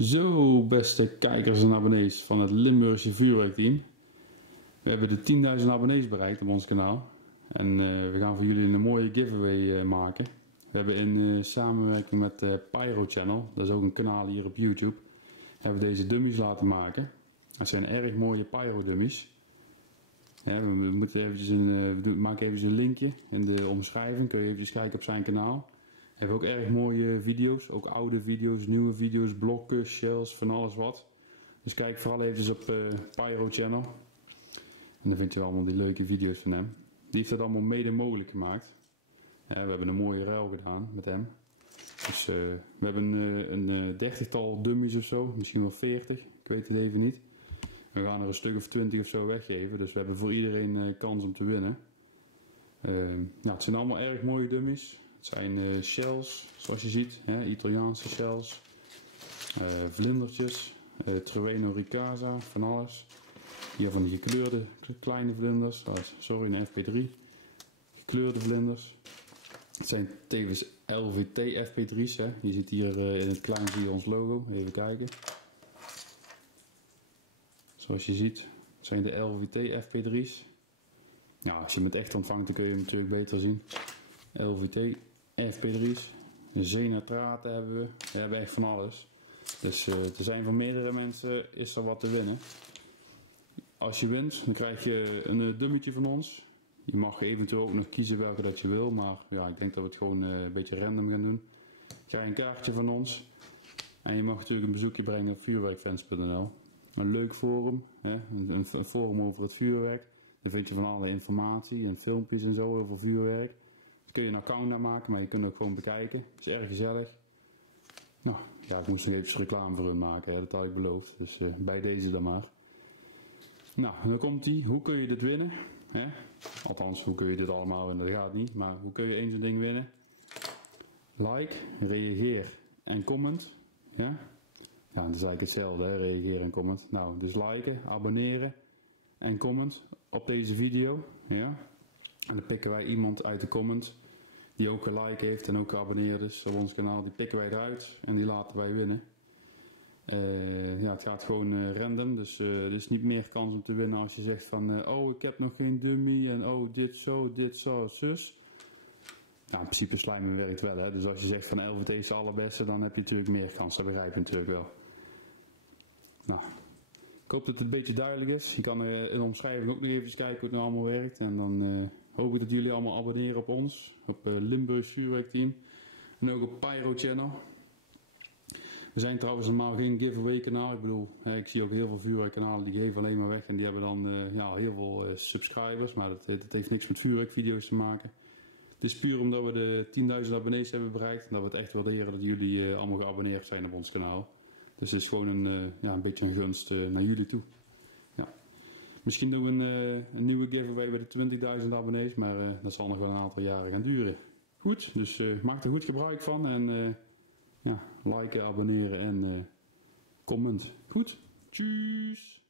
Zo, beste kijkers en abonnees van het Limburgse vuurwerkteam. We hebben de 10.000 abonnees bereikt op ons kanaal. En we gaan voor jullie een mooie giveaway maken. We hebben in samenwerking met Pyro Channel, dat is ook een kanaal hier op YouTube, hebben we deze dummies laten maken. Dat zijn erg mooie Pyro dummies. Ja, we moeten eventjes we maken even een linkje in de omschrijving, kun je even kijken op zijn kanaal. We hebben ook erg mooie video's, ook oude video's, nieuwe video's, blokken, shells, van alles wat. Dus kijk vooral even op Pyro Channel. En dan vind je allemaal die leuke video's van hem. Die heeft dat allemaal mede mogelijk gemaakt. Ja, we hebben een mooie ruil gedaan met hem. Dus we hebben een 30-tal dummies of zo, misschien wel 40, ik weet het even niet. We gaan er een stuk of 20 of zo weggeven, dus we hebben voor iedereen kans om te winnen. Nou, het zijn allemaal erg mooie dummies. Het zijn shells, zoals je ziet, Italiaanse shells, vlindertjes, Trueno Ricasa, van alles. Hier van die gekleurde kleine vlinders, sorry, een FP3, gekleurde vlinders. Het zijn tevens LVT FP3's, hè. Je ziet hier in het klein zie je ons logo, even kijken. Zoals je ziet, het zijn de LVT FP3's. Ja, als je hem echt ontvangt, dan kun je hem natuurlijk beter zien. LVT FP3's, zenatraten hebben we. We hebben echt van alles. Dus er zijn voor meerdere mensen is er wat te winnen. Als je wint, dan krijg je een dummetje van ons. Je mag eventueel ook nog kiezen welke dat je wil, maar ja, ik denk dat we het gewoon een beetje random gaan doen. Je krijgt een kaartje van ons. En je mag natuurlijk een bezoekje brengen op vuurwerkfans.nl. Een leuk forum, hè? Een forum over het vuurwerk. Daar vind je van alle informatie en filmpjes en zo over vuurwerk. Dus kun je een account aanmaken, maar je kunt het ook gewoon bekijken. Het is erg gezellig. Nou, ja, ik moest nog even reclame voor hun maken, hè? Dat had ik beloofd. Dus bij deze dan maar. Nou, dan komt die. Hoe kun je dit winnen? Hè? Althans, hoe kun je dit allemaal winnen? Dat gaat niet. Maar hoe kun je één zo'n ding winnen? Like, reageer en comment. Ja? Ja, dat is eigenlijk hetzelfde, hè? Reageer en comment. Nou, dus liken, abonneren en comment op deze video. Ja? En dan pikken wij iemand uit de comment die ook gelike heeft en ook geabonneerd is op ons kanaal. Die pikken wij eruit en die laten wij winnen. Ja, het gaat gewoon random, dus er is niet meer kans om te winnen als je zegt van oh, ik heb nog geen dummy en oh, dit zo, zus. Nou, in principe slijmen werkt wel, hè. Dus als je zegt van LVT is de allerbeste, dan heb je natuurlijk meer kans, dat begrijp je natuurlijk wel. Nou, ik hoop dat het een beetje duidelijk is. Je kan in de omschrijving ook nog even kijken hoe het nou allemaal werkt. En dan hoop ik dat jullie allemaal abonneren op ons, op Limburgse vuurwerkteam. En ook op Pyro Channel. We zijn trouwens normaal geen giveaway kanaal. Ik bedoel, ik zie ook heel veel vuurwerkkanalen die geven alleen maar weg. En die hebben dan ja, heel veel subscribers. Maar dat heeft niks met vuurwerkvideo's te maken. Het is puur omdat we de 10.000 abonnees hebben bereikt. En dat we het echt waarderen dat jullie allemaal geabonneerd zijn op ons kanaal. Dus het is gewoon een beetje een gunst naar jullie toe. Ja. Misschien doen we een nieuwe giveaway bij de 20.000 abonnees. Maar dat zal nog wel een aantal jaren gaan duren. Goed, dus maak er goed gebruik van. En ja, liken, abonneren en comment. Goed, tjus!